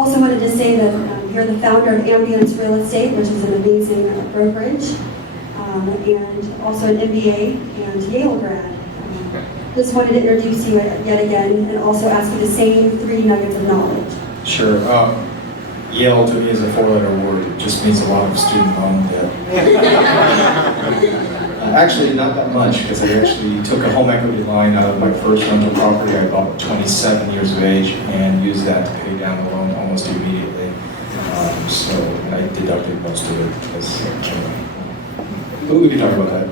Also wanted to say that you're the founder of Ambiance Real Estate, which is an amazing brokerage, and also an MBA and Yale grad. Just wanted to introduce you yet again and also ask you the same 3 nuggets of knowledge. Sure. Yale to me is a 4-letter word. It just means a lot of student loan debt. Actually, not that much, because I actually took a home equity line out of my first rental property I bought at 27 years of age and used that to pay down the loan almost immediately. So I deducted most of it. Because, we can talk about that.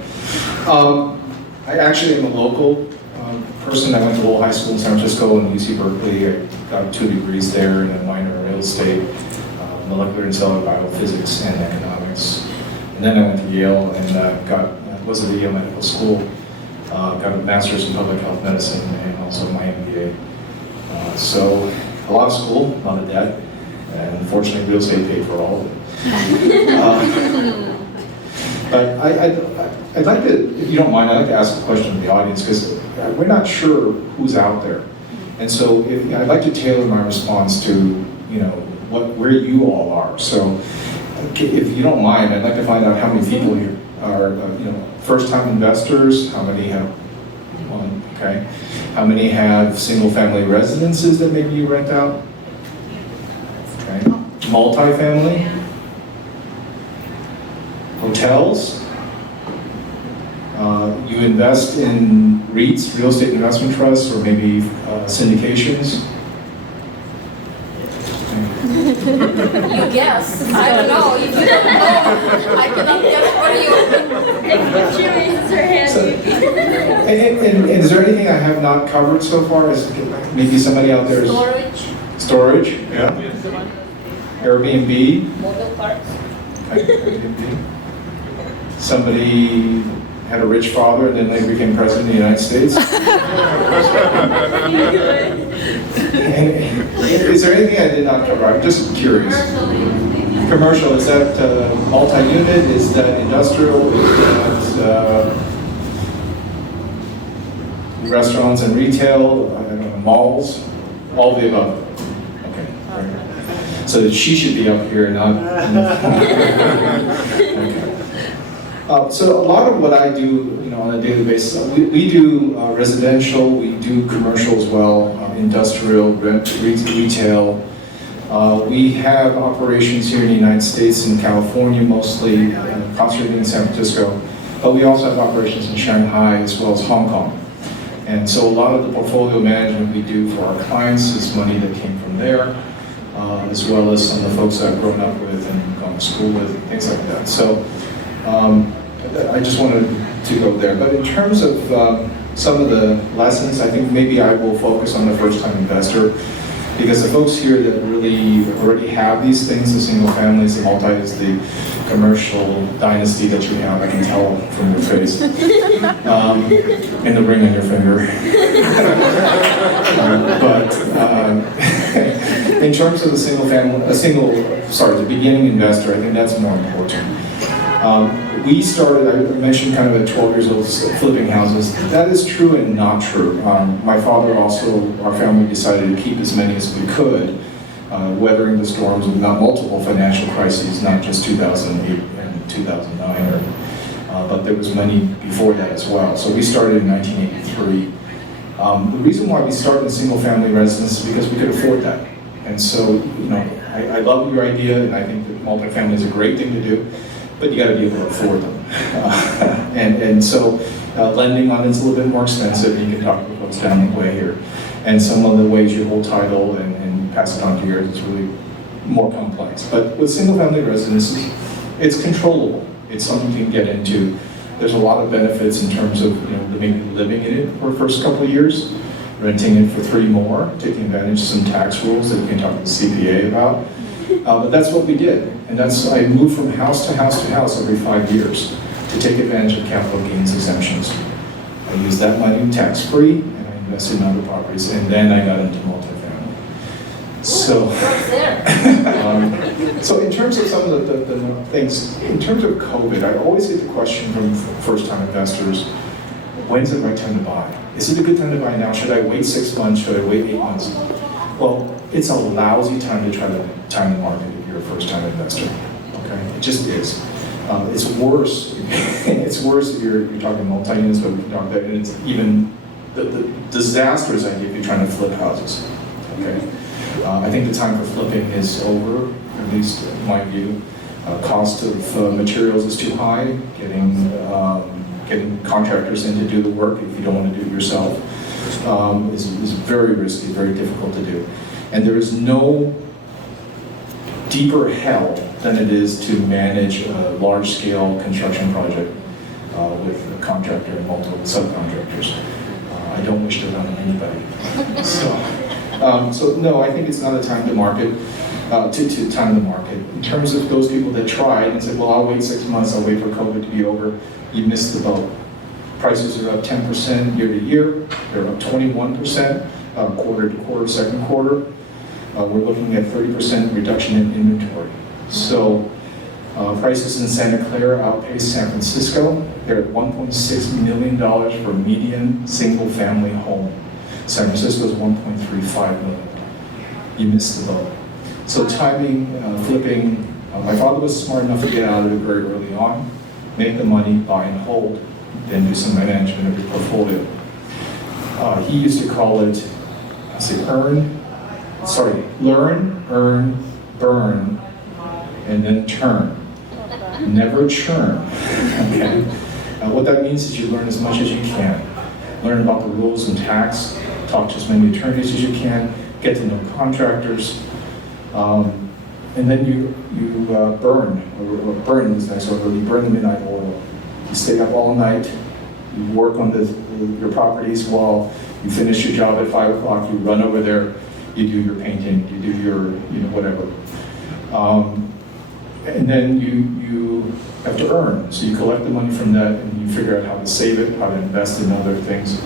I actually am a local person. I went to Lowell High School in San Francisco and UC Berkeley. I got 2 degrees there and a minor in real estate, molecular and cellular biophysics, and economics. And then I went to Yale and was at the Yale Medical School. Got a master's in public health medicine and also my MBA. So a lot of school, a lot of debt, and unfortunately real estate paid for all of it. But I'd like to, if you don't mind, I'd like to ask a question to the audience, because we're not sure who's out there. And so I'd like to tailor my response to, where you all are. So if you don't mind, I'd like to find out how many people here are, first-time investors, how many have one, okay? How many have single-family residences that maybe you rent out? Okay. Multifamily? Hotels? You invest in REITs, real estate investment trusts, or maybe syndications? You guess. I don't know. If you don't know, I cannot guess for you. If she raises her hand, So, you can. and is there anything I have not covered so far? Is maybe somebody out there is storage? Yeah. Airbnb? Mobile parks. Airbnb. Somebody had a rich father and then they became president of the United States? And is there anything I did not cover? I'm just curious. Commercial, is that multi-unit? Is that industrial? Is that restaurants and retail? I don't know, malls? All of the above? Okay, very good. So that she should be up here, not... Okay. So a lot of what I do, on a daily basis, we do residential, we do commercial as well, industrial, retail. We have operations here in the United States, in California mostly, concentrated in San Francisco, but we also have operations in Shanghai as well as Hong Kong. And so a lot of the portfolio management we do for our clients is money that came from there, as well as some of the folks that I've grown up with and gone to school with, things like that. So. I just wanted to go there. But in terms of some of the lessons, I think maybe I will focus on the first-time investor, because the folks here that really already have these things, the single families, the multis, the commercial dynasty that you have, I can tell from your face, and the ring on your finger. In terms of the beginning investor, I think that's more important. We started, I mentioned kind of at 12 years old, flipping houses. That is true and not true. My father also, our family decided to keep as many as we could, weathering the storms of multiple financial crises, not just 2008 and 2009, but there was many before that as well. So we started in 1983. The reason why we started in single-family residence is because we could afford that. And so, I love your idea, and I think that multifamily is a great thing to do. But you got to be able to afford them. And so lending on it's a little bit more expensive, and you can talk about what's down the way here. And some of the ways you hold title and pass it on to yours is really more complex. But with single-family residences, it's controllable. It's something you can get into. There's a lot of benefits in terms of living in it for the first couple of years, renting it for 3 more, taking advantage of some tax rules that you can talk to the CPA about. But that's what we did, and I moved from house to house to house every 5 years to take advantage of capital gains exemptions. I used that money tax-free, and I invested in other properties, and then I got into multifamily. So, so in terms of some of the things, in terms of COVID, I always get the question from first-time investors, when's the right time to buy? Is it a good time to buy now? Should I wait 6 months? Should I wait 8 months? Well, it's a lousy time to try to time the market if you're a first-time investor. Okay, it just is. It's worse. It's worse if you're talking multi-units, but we can talk about it. And it's even the disastrous idea if you're trying to flip houses. Okay, I think the time for flipping is over, at least in my view. Cost of materials is too high. Getting contractors in to do the work if you don't want to do it yourself is very risky, very difficult to do. And there is no deeper hell than it is to manage a large-scale construction project with a contractor and multiple subcontractors. I don't wish that on anybody. So no, I think it's not a time to market, to time the market. In terms of those people that tried and said, well, I'll wait 6 months, I'll wait for COVID to be over, you missed the boat. Prices are up 10% year to year. They're up 21% quarter to quarter, second quarter. We're looking at 30% reduction in inventory. So prices in Santa Clara outpace San Francisco. They're at $1.6 million for a median single-family home. San Francisco is $1.35 million. You missed the boat. So timing, flipping, my father was smart enough to get out of it very early on, make the money, buy and hold, then do some management of your portfolio. He used to call it, learn, earn, burn, and then turn. Never churn. Okay? What that means is you learn as much as you can. Learn about the rules and tax, talk to as many attorneys as you can, get to know contractors, and then you burn, or burn is next order, you burn the midnight oil. You stay up all night, you work on your properties while you finish your job at 5 o'clock, you run over there, you do your painting, you do your, whatever. And then you have to earn. So you collect the money from that and you figure out how to save it, how to invest in other things,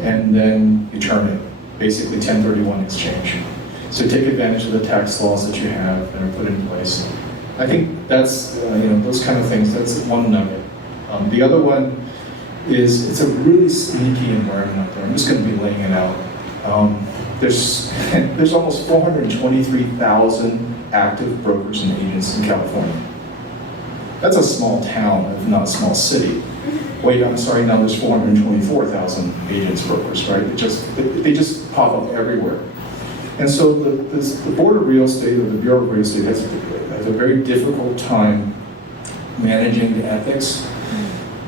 and then you turn it. Basically 1031 exchange. So take advantage of the tax laws that you have that are put in place. I think that's, those kind of things, that's one nugget. The other one is, it's a really sneaky environment out there. I'm just going to be laying it out. There's almost 423,000 active brokers and agents in California. That's a small town, if not a small city. Wait, I'm sorry, now there's 424,000 agents, brokers, right? They just pop up everywhere. And so the Board of Real Estate, or the Bureau of Real Estate, has a very difficult time managing the ethics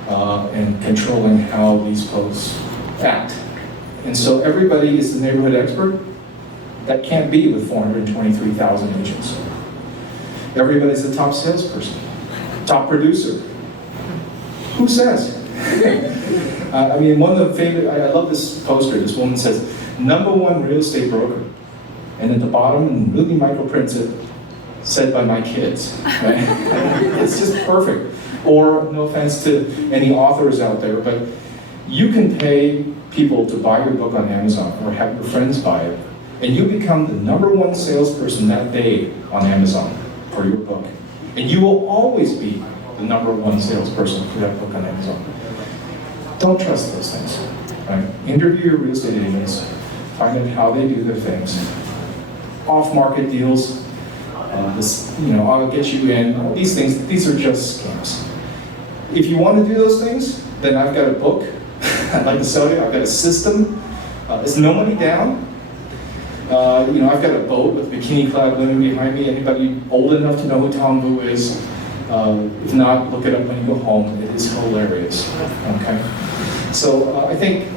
and controlling how these folks act. And so everybody is the neighborhood expert. That can't be with 423,000 agents. Everybody's the top salesperson, top producer. Who says? I mean, one of the favorite, I love this poster. This woman says, #1 real estate broker. And at the bottom, in really micro print, said by my kids. Right? It's just perfect. Or, no offense to any authors out there, but you can pay people to buy your book on Amazon or have your friends buy it, and you become the #1 salesperson that day on Amazon for your book. And you will always be the #1 salesperson for that book on Amazon. Don't trust those things. Right? Interview your real estate agents, find out how they do their things. Off-market deals, I'll get you in. All these things, these are just scams. If you want to do those things, then I've got a book I'd like to sell you. I've got a system. There's no money down. I've got a boat with bikini-clad women behind me. Anybody old enough to know who Tom Vu is? If not, look it up when you go home. It is hilarious. Okay. So I think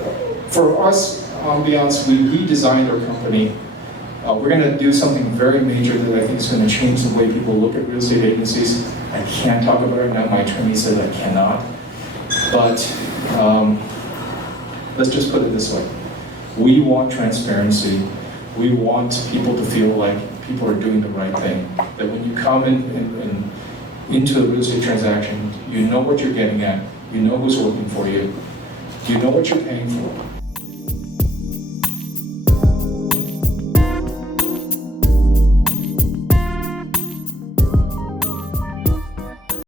for us, Ambiance, we redesigned our company. We're going to do something very major that I think is going to change the way people look at real estate agencies. I can't talk about it now. My attorney says I cannot. But let's just put it this way. We want transparency. We want people to feel like people are doing the right thing. That when you come into a real estate transaction, you know what you're getting at. You know who's working for you. You know what you're paying for.